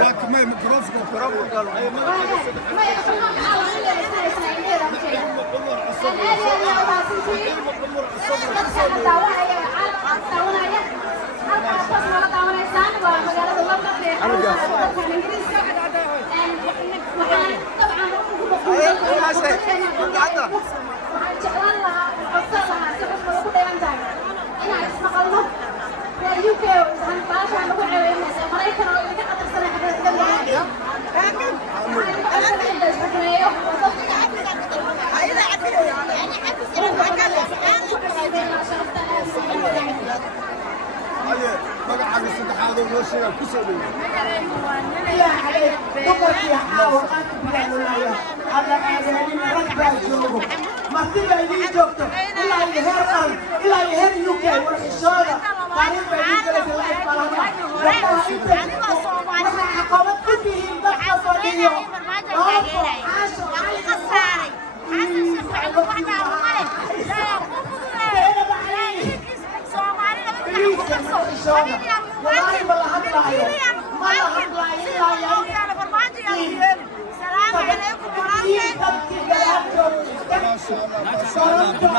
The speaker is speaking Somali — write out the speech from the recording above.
وقت ما ميكروفون كرامو قالوا magaca saddexaad oo loo sheegay ku soo dhaweey ما شاء الله